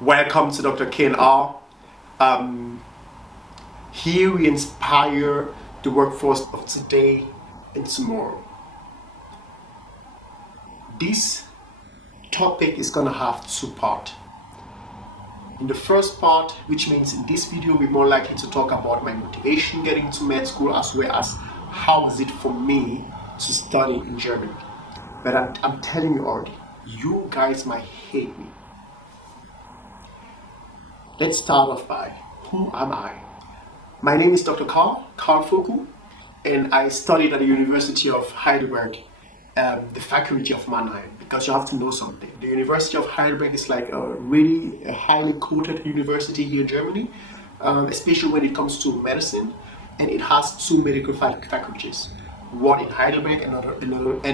Welcome to Dr. Ken R. Um, Here we inspire the workforce of today and tomorrow. This topic is gonna have two parts. In the first part, which means in this video, we're more likely to talk about my motivation getting into med school as well as how is it for me to study in Germany. But I'm telling you already, you guys might hate me. Let's start off by, who am I? My name is Dr. Karl Foku, and I studied at the University of Heidelberg, the faculty of Mannheim, because you have to know something. The University of Heidelberg is like a highly quoted university here in Germany, especially when it comes to medicine, and it has two medical faculties, one in Heidelberg and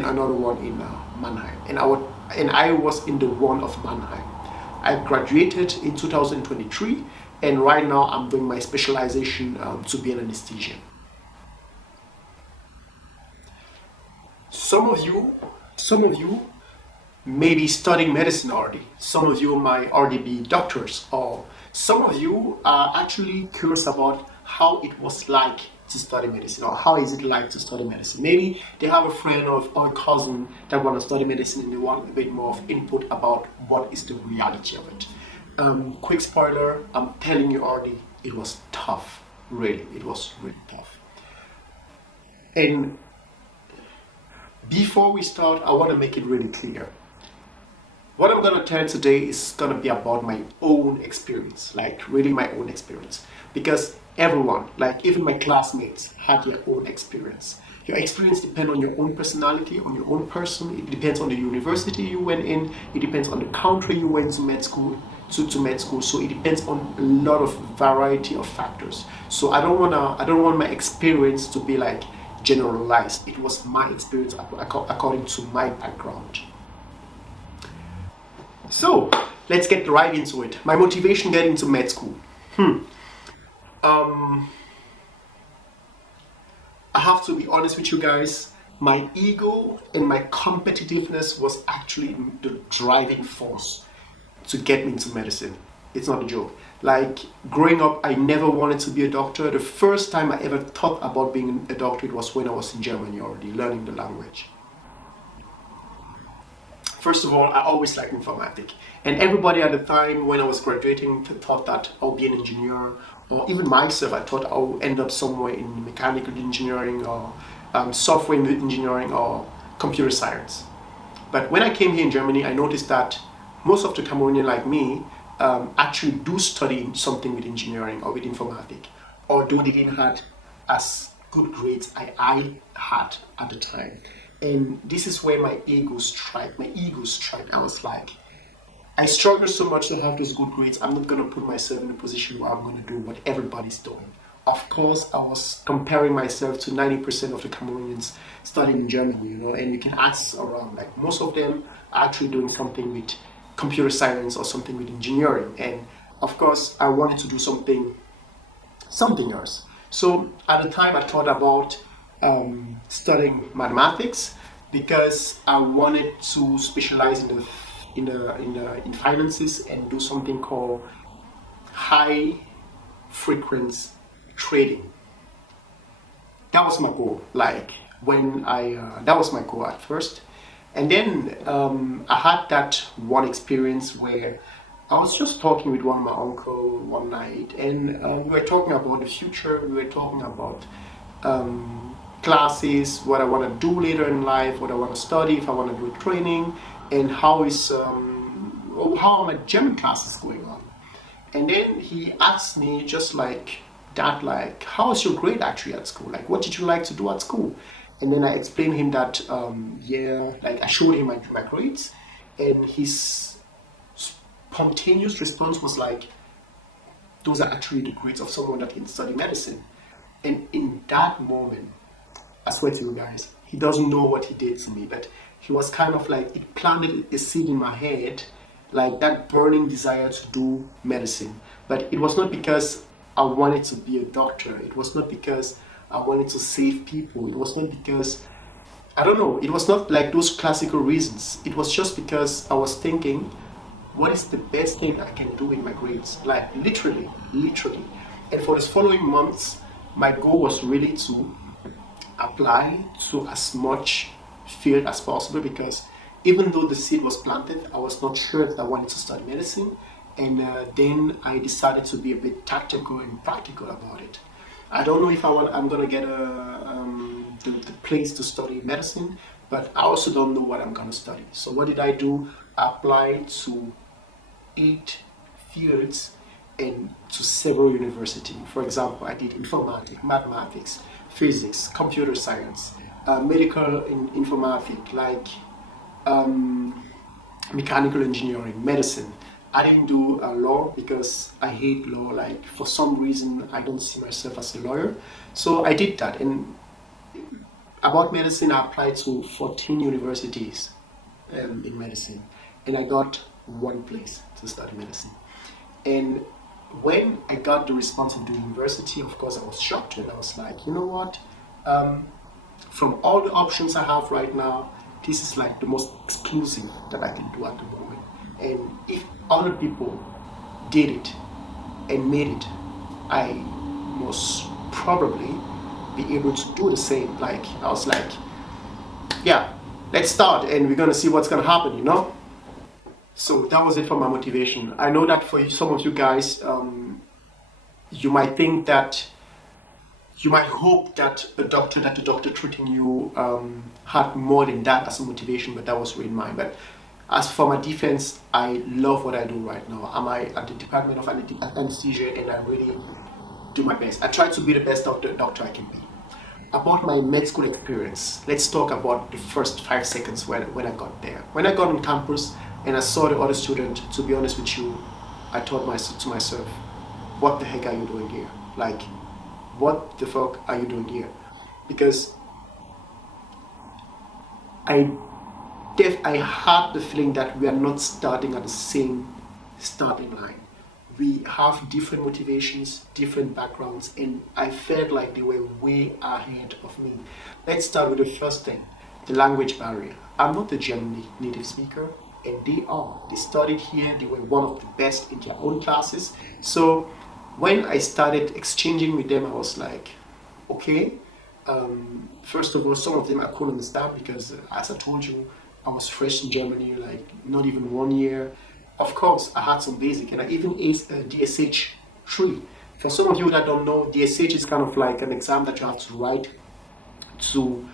another one in Mannheim. And I was in the one of Mannheim. I graduated in 2023, and right now I'm doing my specialization to be an anesthesiologist. Some of you may be studying medicine already. Some of you might already be doctors, or some of you are actually curious about how it was like to study medicine, or how is it like to study medicine. Maybe they have a friend or a cousin that want to study medicine and they want a bit more of input about what is the reality of it. Quick spoiler, I'm telling you already, it was tough. Really, it was really tough. And before we start, I want to make it really clear. What I'm going to tell today is going to be about my own experience, like really my own experience. Because everyone, like even my classmates, had their own experience. Your experience depends on your own personality, on your own person. It depends on the university you went in. It depends on the country you went to med school. So it depends on a lot of variety of factors. So I don't want my experience to be like generalized. It was my experience according to my background. So let's get right into it. My motivation getting to med school. I have to be honest with you guys. My ego and my competitiveness was actually the driving force to get me into medicine. It's not a joke. Like growing up, I never wanted to be a doctor. The first time I ever thought about being a doctor, it was when I was in Germany already, learning the language. First of all, I always liked informatics. And everybody at the time when I was graduating thought that I'll be an engineer, or even myself, I thought I'll end up somewhere in mechanical engineering or software engineering or computer science. But when I came here in Germany, I noticed that most of the Cameroonians like me actually do study something with engineering or with informatics, although they didn't have as good grades I had at the time. And this is where my ego struck. I was like, I struggle so much to have those good grades. I'm not going to put myself in a position where I'm going to do what everybody's doing. Of course, I was comparing myself to 90% of the Cameroonians studying in Germany, and you can ask around, like most of them are actually doing something with computer science or something with engineering. And of course, I wanted to do something else. So at the time, I thought about studying mathematics because I wanted to specialize in finances and do something called high frequency trading. That was my goal. Like that was my goal at first, and then I had that one experience where I was just talking with one of my uncle one night, and we were talking about the future. We were talking about classes, what I want to do later in life, what I want to study, if I want to do training, and how are my German classes going on. And then he asked me just like that, like, how was your grade actually at school? Like, what did you like to do at school? And then I explained him that, like I showed him my grades, and his spontaneous response was like, those are actually the grades of someone that can study medicine. And in that moment, I swear to you guys, he doesn't know what he did to me, but he was kind of like, it planted a seed in my head, like that burning desire to do medicine. But it was not because I wanted to be a doctor. It was not because I wanted to save people. It was not because, I don't know, it was not like those classical reasons. It was just because I was thinking, what is the best thing I can do in my grades? Like literally, literally. And for the following months, my goal was really to apply to as much field as possible, because even though the seed was planted, I was not sure that I wanted to study medicine. And then I decided to be a bit tactical and practical about it. I don't know if I'm gonna get the place to study medicine, but I also don't know what I'm gonna study. So what did I do? I applied to 8 fields and to several universities. For example, I did informatics, mathematics, physics, computer science, medical informatics, like mechanical engineering, medicine. I didn't do law because I hate law. Like for some reason, I don't see myself as a lawyer. So I did that. And about medicine, I applied to 14 universities in medicine, and I got one place to study medicine. And when I got the response of the university, of course, I was shocked, and I was like, you know what? From all the options I have right now, this is like the most exclusive that I can do at the moment. And if other people did it and made it, I most probably be able to do the same. Like I was like, yeah, let's start, and we're gonna see what's gonna happen, you know. So that was it for my motivation. I know that for some of you guys, you might think that you might hope that the doctor treating you had more than that as a motivation, but that was really mine. But as for my defense, I love what I do right now. I'm at the Department of Anesthesia, and I really do my best. I try to be the best doctor I can be. About my med school experience, let's talk about the first 5 seconds when I got there. When I got on campus and I saw the other student, to be honest with you, I thought to myself, what the heck are you doing here? Like, what the fuck are you doing here? Because I I had the feeling that we are not starting at the same starting line. We have different motivations, different backgrounds, and I felt like they were way ahead of me. Let's start with the first thing, the language barrier. I'm not a German native speaker, and they are. They studied here, they were one of the best in their own classes. So when I started exchanging with them, I was like, okay. First of all, some of them I couldn't understand because, as I told you, I was fresh in Germany, like not even 1 year. Of course, I had some basic, and I even aced DSH 3. For some of you that don't know, DSH is kind of like an exam that you have to write to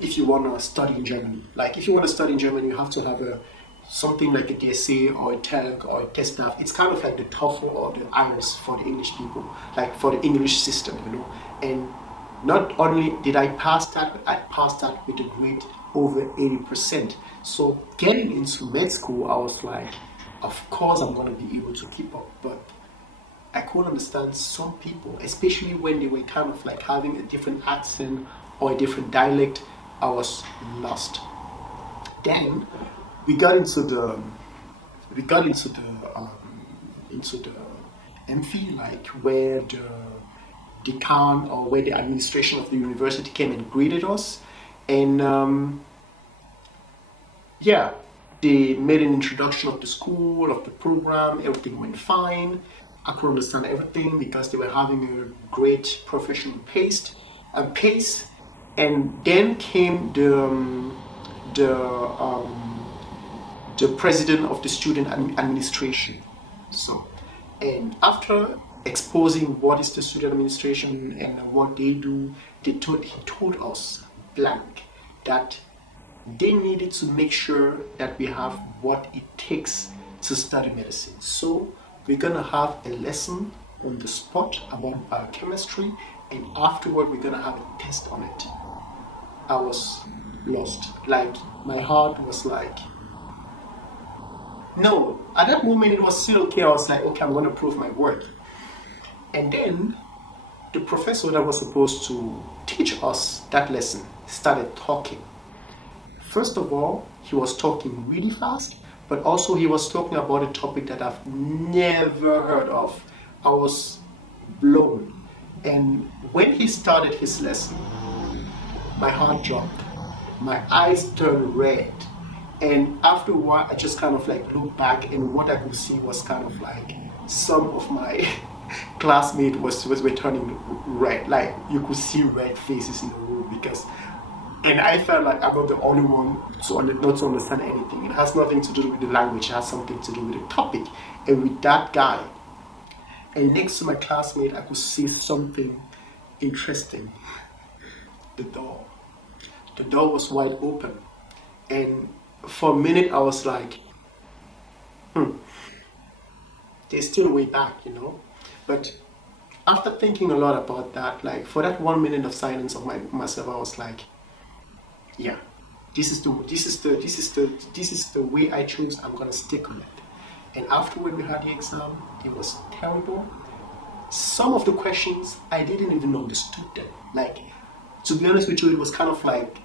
if you want to study in Germany. Like if you want to study in Germany, you have to have something like a DSA or a TELC or a TESTAF. It's kind of like the TOEFL or the IELTS for the English people, like for the English system, you know. And not only did I pass that, but I passed that with a grade over 80%. So getting into med school, I was like, of course I'm going to be able to keep up. But I couldn't understand some people, especially when they were kind of like having a different accent or a different dialect. I was lost. Then we got into the into the amphi, like where the decan or where the administration of the university came and greeted us, and yeah, they made an introduction of the school, of the program. Everything went fine. I could understand everything because they were having a great professional pace. And then came the the president of the student administration. So, and after exposing what is the student administration and what they do, he told us blank that they needed to make sure that we have what it takes to study medicine. So we're gonna have a lesson on the spot about biochemistry, and afterward we're gonna have a test on it. I was lost. Like my heart was like, no. At that moment it was still okay. I was like, okay, I'm gonna prove my worth. And then the professor that was supposed to teach us that lesson started talking. First of all, he was talking really fast, but also he was talking about a topic that I've never heard of. I was blown. And when he started his lesson, my heart dropped. My eyes turned red. And after a while, I just kind of like looked back, and what I could see was kind of like some of my classmates were turning red. Like you could see red faces in the room because, and I felt like I'm not the only one not to understand anything. It has nothing to do with the language. It has something to do with the topic. And with that guy, and next to my classmate, I could see something interesting. The door. The door was wide open. And for a minute, I was like, there's still way back. But after thinking a lot about that, like for that 1 minute of silence of myself, I was like, yeah, this is the way I chose. I'm gonna stick on it. And after when we had the exam, it was terrible. Some of the questions I didn't even understood them. Like, to be honest with you, it was kind of like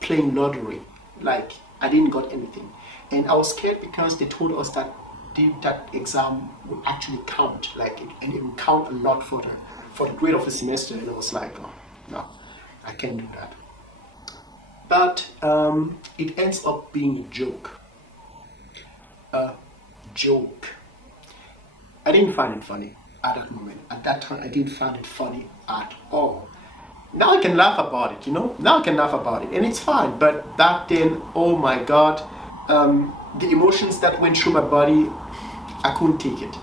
playing lottery. Like I didn't got anything, and I was scared because they told us that that exam would actually count, like and it would count a lot for the grade of the semester. And I was like, oh no, I can't do that. But it ends up being a joke. A joke. I didn't find it funny at that moment. At that time, I didn't find it funny at all. Now I can laugh about it. Now I can laugh about it, and it's fine. But back then, oh my God, the emotions that went through my body, I couldn't take it.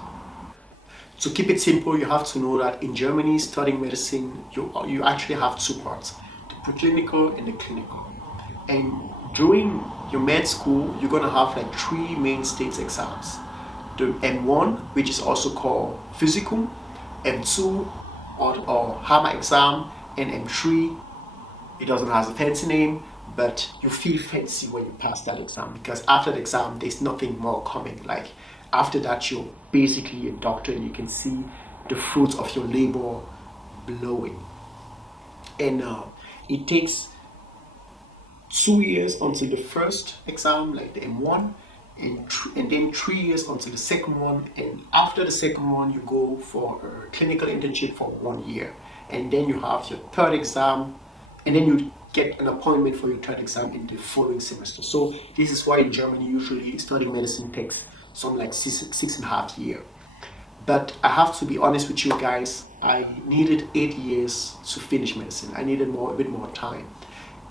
To keep it simple, you have to know that in Germany, studying medicine, you actually have two parts: the preclinical and the clinical. And during your med school, you're gonna have like three main states exams: the M1, which is also called Physicum, M2 or Hammer exam, and M3. It doesn't have a fancy name, but you feel fancy when you pass that exam because after the exam, there's nothing more coming. Like after that, you're basically a doctor and you can see the fruits of your labor blowing. And it takes 2 years until the first exam, like the M1, and then 3 years until the second one. And after the second one, you go for a clinical internship for 1 year. And then you have your third exam, and then you get an appointment for your third exam in the following semester. So this is why in Germany, usually studying medicine takes some like 6.5 years. But I have to be honest with you guys, I needed 8 years to finish medicine. I needed a bit more time.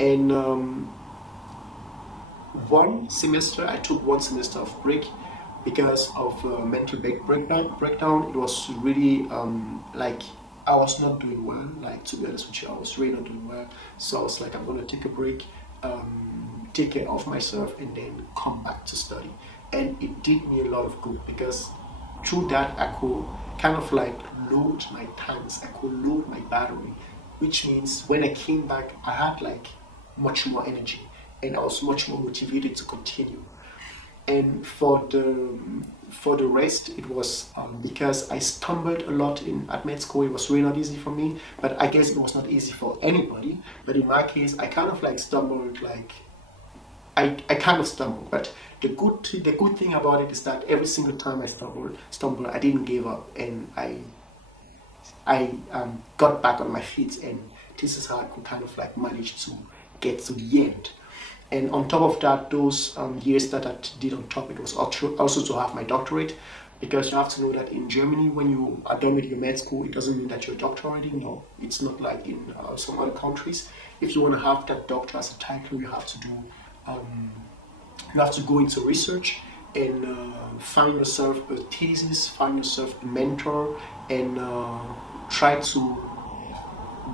And I took 1 semester of break because of mental breakdown. It was really like I was not doing well. Like to be honest with you, I was really not doing well. So I was like, I'm gonna take a break, take care of myself, and then come back to study. And it did me a lot of good because through that I could kind of like load my tanks. I could load my battery, which means when I came back, I had like much more energy and I was much more motivated to continue. And for the rest, it was because I stumbled a lot in at med school. It was really not easy for me, but I guess it was not easy for anybody. But in my case, I kind of like stumbled, like I kind of stumbled. But the good thing about it is that every single time I stumbled, I didn't give up, and I got back on my feet, and this is how I could kind of like manage to get to the end. And on top of that, those years that I did on top, it was also to have my doctorate, because you have to know that in Germany, when you are done with your med school, it doesn't mean that you're a doctor already. No, it's not like in some other countries. If you want to have that doctor as a title, you have to go into research and find yourself a thesis, find yourself a mentor, and try to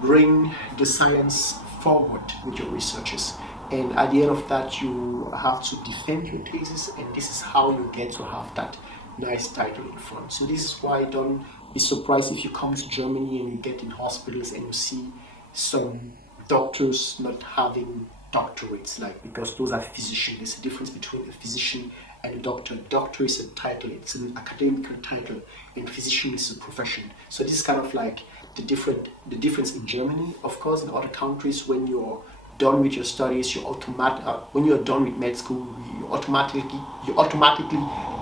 bring the science forward with your researches. And at the end of that, you have to defend your thesis, and this is how you get to have that nice title in front. So this is why don't be surprised if you come to Germany and you get in hospitals and you see some doctors not having doctorates, like, because those are physicians. There's a difference between a physician and a doctor. Doctor is a title, it's an academic title, and physician is a profession. So this is kind of like the difference in Germany. Of course, in other countries, when you're done with your studies, when you're done with med school, you automatically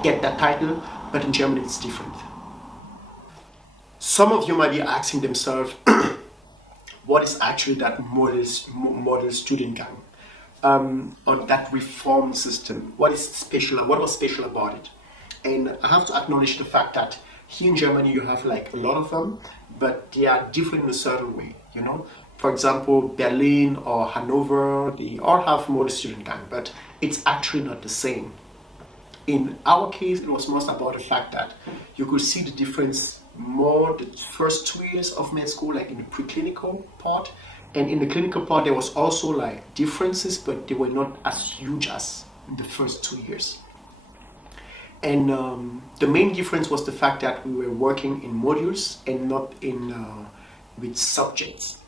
get that title. But in Germany, it's different. Some of you might be asking themselves, what is actually that model student gang? on that reform system. What is special? What was special about it? And I have to acknowledge the fact that here in Germany you have like a lot of them, but they are different in a certain way. You know, for example, Berlin or Hanover, they all have model student gang, but it's actually not the same. In our case, it was most about the fact that you could see the difference more the first 2 years of med school, like in the preclinical part, and in the clinical part there was also like differences, but they were not as huge as in the first 2 years. And the main difference was the fact that we were working in modules and not in with subjects.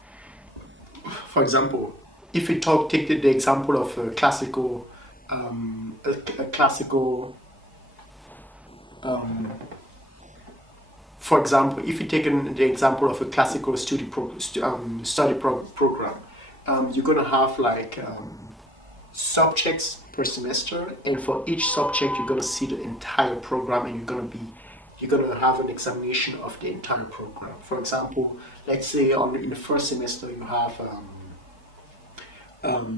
For example, if we take the example of a classical, a classical, for example, if you take the example of a classical program, you're gonna have like subjects per semester, and for each subject you're gonna see the entire program, and you're gonna have an examination of the entire program. For example, let's say in the first semester you have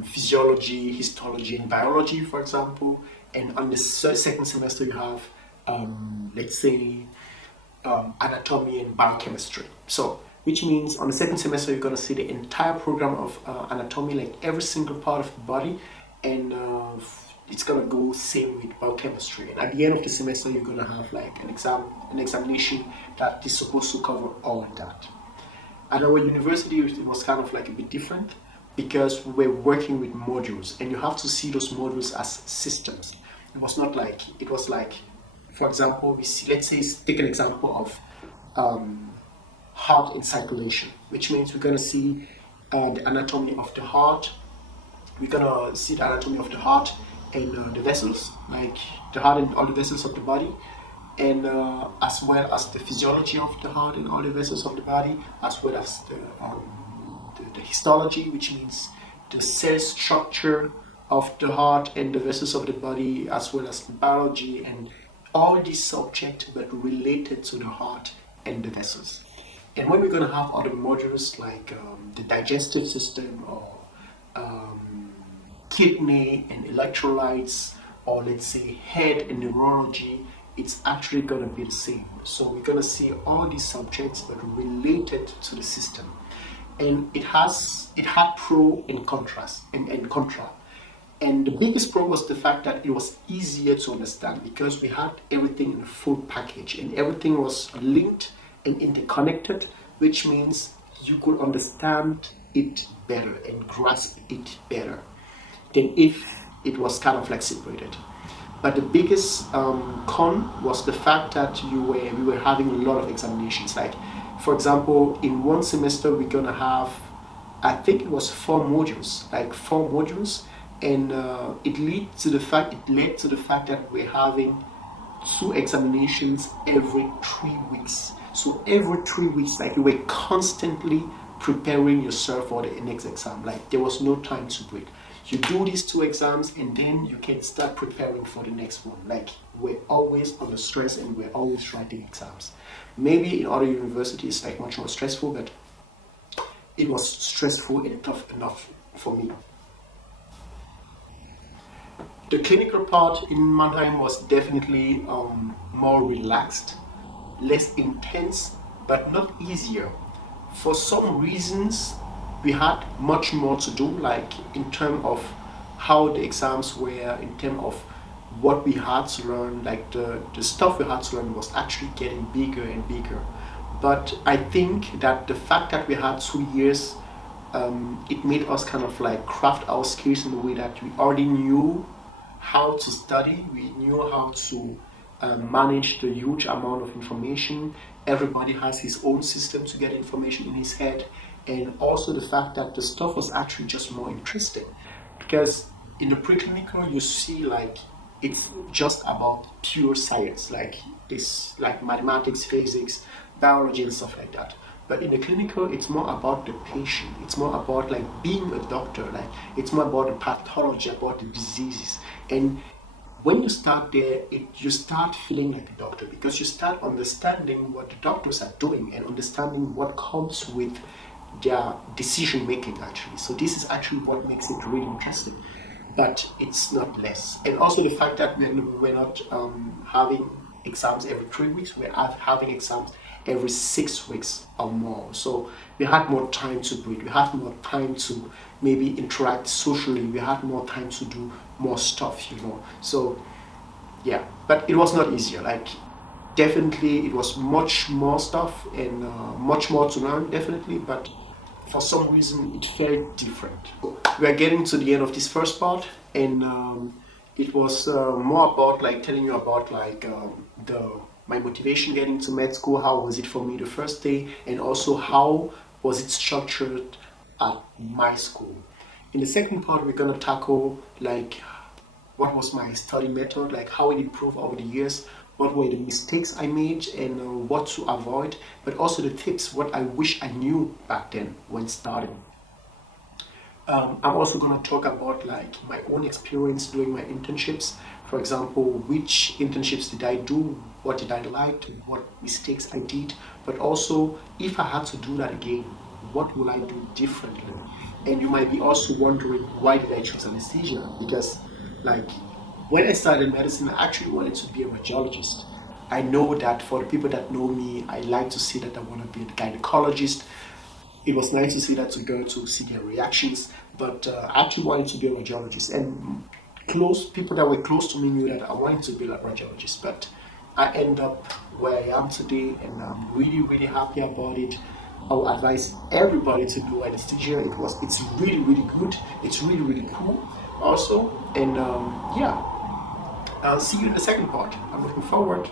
physiology, histology, and biology, for example, and on the second semester you have let's say anatomy and biochemistry. So, which means on the second semester you're gonna see the entire program of anatomy, like every single part of the body, and it's gonna go same with biochemistry. And at the end of the semester you're gonna have like an examination that is supposed to cover all of that. At our university it was kind of like a bit different, because we were working with modules, and you have to see those modules as systems. It was not like, it was like, for example, let's say take an example of heart and circulation, which means we're going to see the anatomy of the heart. We're going to see the anatomy of the heart and the vessels, like the heart and all the vessels of the body, and as well as the physiology of the heart and all the vessels of the body, as well as the histology, which means the cell structure of the heart and the vessels of the body, as well as the biology, and all these subjects but related to the heart and the vessels. And when we're going to have other modules like the digestive system, or kidney and electrolytes, or let's say head and neurology, it's actually going to be the same. So we're going to see all these subjects but related to the system. And it had pro and contrast and contra. And the biggest pro was the fact that it was easier to understand, because we had everything in a full package and everything was linked and interconnected, which means you could understand it better and grasp it better than if it was kind of like separated. But the biggest con was the fact that we were having a lot of examinations. Like, for example, in one semester we're gonna have, I think it was 4 modules, and it led to the fact that we're having 2 examinations every 3 weeks. So every 3 weeks, like, you were constantly preparing yourself for the next exam. Like, there was no time to break. You do these 2 exams and then you can start preparing for the next one. Like, we're always under stress and we're always writing exams. Maybe in other universities like much more stressful, but it was stressful and tough enough for me. The clinical part in Mannheim was definitely more relaxed, less intense, but not easier. For some reasons, we had much more to do, like in terms of how the exams were, in terms of what we had to learn, like the stuff we had to learn was actually getting bigger and bigger. But I think that the fact that we had 2 years, it made us kind of like craft our skills in the way that we already knew how to study, we knew how to manage the huge amount of information. Everybody has his own system to get information in his head, and also the fact that the stuff was actually just more interesting, because in the preclinical you see like it's just about pure science, like it's like mathematics, physics, biology and stuff like that. But in the clinical, it's more about the patient. It's more about like being a doctor. Like, it's more about the pathology, about the diseases. And when you start there, you start feeling like a doctor, because you start understanding what the doctors are doing and understanding what comes with their decision making actually. So this is actually what makes it really interesting. but it's not less. And also the fact that we're not having exams every 3 weeks, we're having exams every 6 weeks or more. So we had more time to breathe, we had more time to maybe interact socially, we had more time to do more stuff, So yeah, but it was not easier. Like, definitely it was much more stuff and much more to learn, definitely, but for some reason it felt different. We are getting to the end of this first part, and it was more about like telling you about like the my motivation getting to med school. How was it for me the first day, and also how was it structured at my school. In the second part, we're gonna tackle like what was my study method, like how it improved over the years, what were the mistakes I made, and what to avoid, but also the tips, what I wish I knew back then when starting. I'm also going to talk about like my own experience doing my internships. For example, which internships did I do? What did I like? What mistakes I did? But also, if I had to do that again, what will I do differently? And you might be also wondering, why did I choose anesthesia? Because, like, when I started medicine, I actually wanted to be a radiologist. I know that for the people that know me, I like to say that I want to be a gynecologist. It was nice to see that to go to see their reactions, but I actually wanted to be a radiologist. And close people that were close to me knew that I wanted to be a radiologist, but I end up where I am today, and I'm really, really happy about it. I would advise everybody to do anesthesia. It's really, really good. It's really, really cool, also. And yeah, I'll see you in the second part. I'm looking forward.